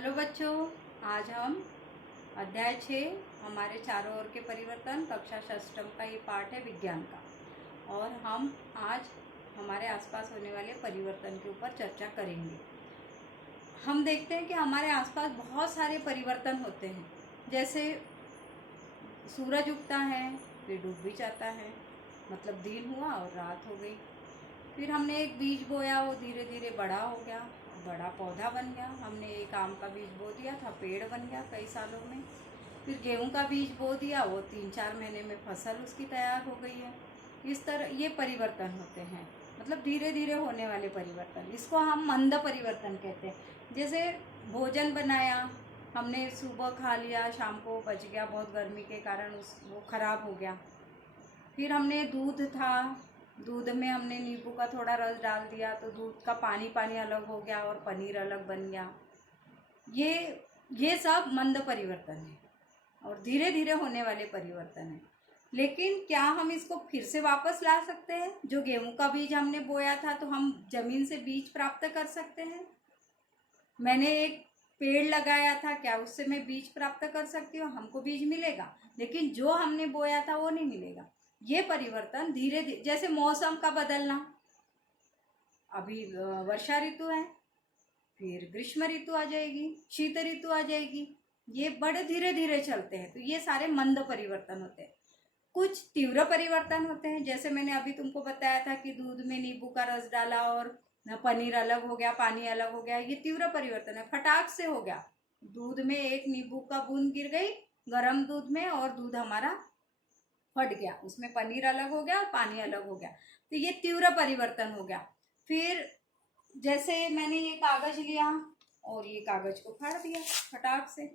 Hello बच्चों, आज हम अध्याय 6 हमारे चारों ओर के परिवर्तन कक्षा षष्ठम का ये पाठ है विज्ञान का। और हम आज हमारे आसपास होने वाले परिवर्तन के ऊपर चर्चा करेंगे। हम देखते हैं कि हमारे आसपास बहुत सारे परिवर्तन होते हैं। जैसे सूरज उगता है, फिर डूब भी जाता है, मतलब दिन हुआ और रात हो गई। फिर हमने एक बीज बोया, वो धीरे धीरे बड़ा हो गया, बड़ा पौधा बन गया। हमने एक आम का बीज बो दिया था, पेड़ बन गया कई सालों में। फिर गेहूं का बीज बो दिया, वो 3-4 महीने में फसल उसकी तैयार हो गई है। इस तरह ये परिवर्तन होते हैं, मतलब धीरे धीरे होने वाले परिवर्तन। इसको हम मंद परिवर्तन कहते हैं। जैसे भोजन बनाया, हमने सुबह खा लिया, शाम को बच गया, बहुत गर्मी के कारण वो खराब हो गया। फिर हमने दूध था, दूध में हमने नींबू का थोड़ा रस डाल दिया तो दूध का पानी पानी अलग हो गया और पनीर अलग बन गया। ये सब मंद परिवर्तन है और धीरे धीरे होने वाले परिवर्तन है। लेकिन क्या हम इसको फिर से वापस ला सकते हैं? जो गेहूं का बीज हमने बोया था, तो हम जमीन से बीज प्राप्त कर सकते हैं। मैंने एक पेड़ लगाया था, क्या उससे मैं बीज प्राप्त कर सकती हूँ? हमको बीज मिलेगा, लेकिन जो हमने बोया था वो नहीं मिलेगा। ये परिवर्तन धीरे धीरे, जैसे मौसम का बदलना, अभी वर्षा ऋतु है, फिर ग्रीष्म ऋतु आ जाएगी, शीत ऋतु आ जाएगी। ये बड़े धीरे धीरे चलते हैं, तो ये सारे मंद परिवर्तन होते हैं। कुछ तीव्र परिवर्तन होते हैं, जैसे मैंने अभी तुमको बताया था कि दूध में नींबू का रस डाला और पनीर अलग हो गया, पानी अलग हो गया। ये तीव्र परिवर्तन है, फटाक से हो गया। दूध में एक नींबू का बूंद गिर गई गर्म दूध में और दूध हमारा फट गया, उसमें पनीर अलग हो गया और पानी अलग हो गया। तो ये तीव्र परिवर्तन हो गया। फिर जैसे मैंने ये कागज लिया और ये कागज को फाड़ दिया, फटाक से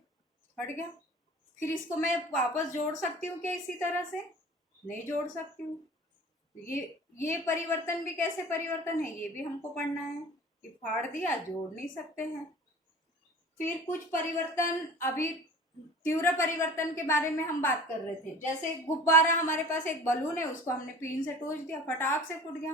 फट गया। फिर इसको मैं वापस जोड़ सकती हूँ क्या? इसी तरह से नहीं जोड़ सकती हूँ। ये परिवर्तन भी कैसे परिवर्तन है, ये भी हमको पढ़ना है कि फाड़ दिया, जोड़ नहीं सकते हैं। फिर कुछ परिवर्तन, अभी तीव्र परिवर्तन के बारे में हम बात कर रहे थे। जैसे गुब्बारा, हमारे पास एक बलून है, उसको हमने पिन से टोच दिया, फटाक से फूट गया।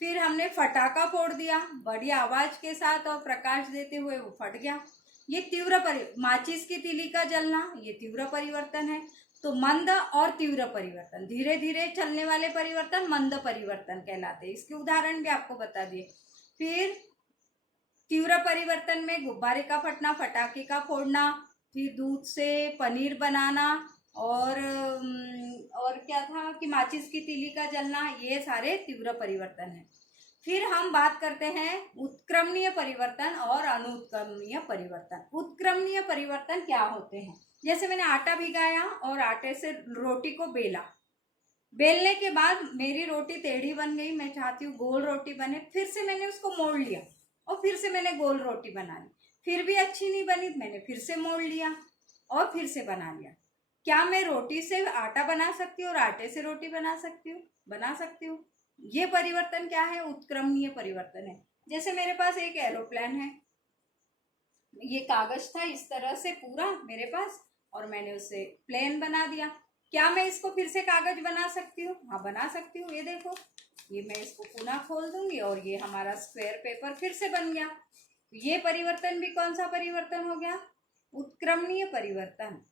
फिर हमने फटाका फोड़ दिया बड़ी आवाज के साथ और प्रकाश देते हुए, वो फट गया। ये तीव्र माचिस की तीली का जलना, ये तीव्र परिवर्तन है। तो मंद और तीव्र परिवर्तन, धीरे धीरे चलने वाले परिवर्तन मंद परिवर्तन कहलाते हैं। इसके उदाहरण भी आपको बता दिए। फिर तीव्र परिवर्तन में गुब्बारे का फटना, फटाके का फोड़ना, फिर दूध से पनीर बनाना, और क्या था कि माचिस की तीली का जलना, ये सारे तीव्र परिवर्तन है। फिर हम बात करते हैं उत्क्रमणीय परिवर्तन और अनुत्क्रमणीय परिवर्तन। उत्क्रमणीय परिवर्तन क्या होते हैं? जैसे मैंने आटा भिगाया और आटे से रोटी को बेला, बेलने के बाद मेरी रोटी टेढ़ी बन गई, मैं चाहती हूँ गोल रोटी बने, फिर से मैंने उसको मोड़ लिया और फिर से मैंने गोल रोटी बना ली, फिर भी अच्छी नहीं बनी, मैंने फिर से मोड़ लिया और फिर से बना लिया। क्या मैं रोटी से आटा बना सकती हूँ और आटे से रोटी बना सकती हूँ? बना सकती हूँ। ये परिवर्तन क्या है? उत्क्रमणीय परिवर्तन है। जैसे मेरे पास एक एरोप्लेन है, ये कागज था इस तरह से पूरा मेरे पास, और मैंने उससे प्लेन बना दिया। क्या मैं इसको फिर से कागज बना सकती हूँ? हाँ, बना सकती हूँ। ये देखो, ये मैं इसको पुनः खोल दूंगी और ये हमारा स्क्वायर पेपर फिर से बन गया। ये परिवर्तन भी कौन सा परिवर्तन हो गया? उत्क्रमणीय परिवर्तन।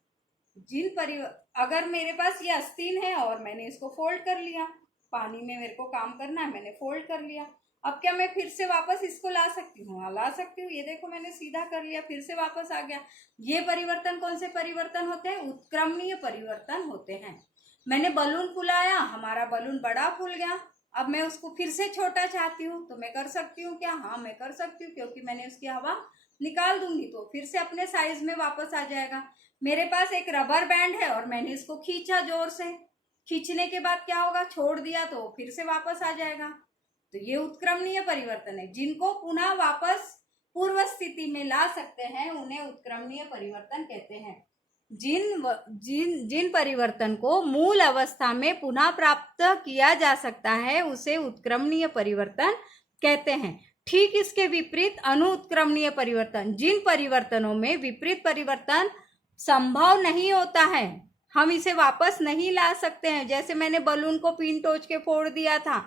अगर मेरे पास ये आस्तीन है और मैंने इसको फोल्ड कर लिया, पानी में मेरे को काम करना है, मैंने फोल्ड कर लिया, अब क्या मैं फिर से वापस इसको ला सकती हूँ? हाँ, ला सकती हूँ। ये देखो, मैंने सीधा कर लिया, फिर से वापस आ गया। ये परिवर्तन कौन से परिवर्तन होते हैं? उत्क्रमणीय परिवर्तन होते हैं। मैंने बलून फुलाया, हमारा बलून बड़ा फूल गया, अब मैं उसको फिर से छोटा चाहती हूँ तो मैं कर सकती हूँ क्या? हाँ, मैं कर सकती हूँ, क्योंकि मैंने उसकी हवा निकाल दूंगी तो फिर से अपने साइज में वापस आ जाएगा। मेरे पास एक रबर बैंड है और मैंने इसको खींचा जोर से, खींचने के बाद क्या होगा? छोड़ दिया तो फिर से वापस आ जाएगा। तो ये उत्क्रमणीय परिवर्तन है। जिनको पुनः वापस पूर्व स्थिति में ला सकते हैं उन्हें उत्क्रमणीय परिवर्तन कहते हैं। जिन परिवर्तन को मूल अवस्था में पुनः प्राप्त किया जा सकता है उसे उत्क्रमणीय परिवर्तन कहते हैं। ठीक इसके विपरीत अनुत्क्रमणीय परिवर्तन, जिन परिवर्तनों में विपरीत परिवर्तन संभव नहीं होता है, हम इसे वापस नहीं ला सकते हैं। जैसे मैंने बलून को पिन टोच के फोड़ दिया था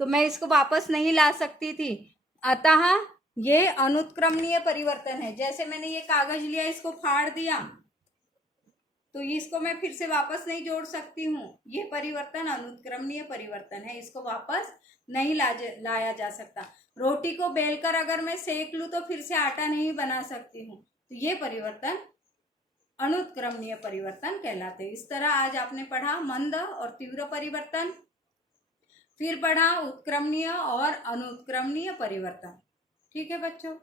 तो मैं इसको वापस नहीं ला सकती थी, अतः ये अनुत्क्रमणीय परिवर्तन है। जैसे मैंने ये कागज लिया, इसको फाड़ दिया, तो इसको मैं फिर से वापस नहीं जोड़ सकती हूँ। ये परिवर्तन अनुत्क्रमणीय परिवर्तन है, इसको वापस नहीं लाया जा सकता। रोटी को बेलकर अगर मैं सेक लूँ तो फिर से आटा नहीं बना सकती हूँ। तो ये परिवर्तन अनुत्क्रमणीय परिवर्तन कहलाते हैं। इस तरह आज आपने पढ़ा मंद और तीव्र परिवर्तन, फिर पढ़ा उत्क्रमणीय और अनुत्क्रमणीय परिवर्तन। ठीक है बच्चों।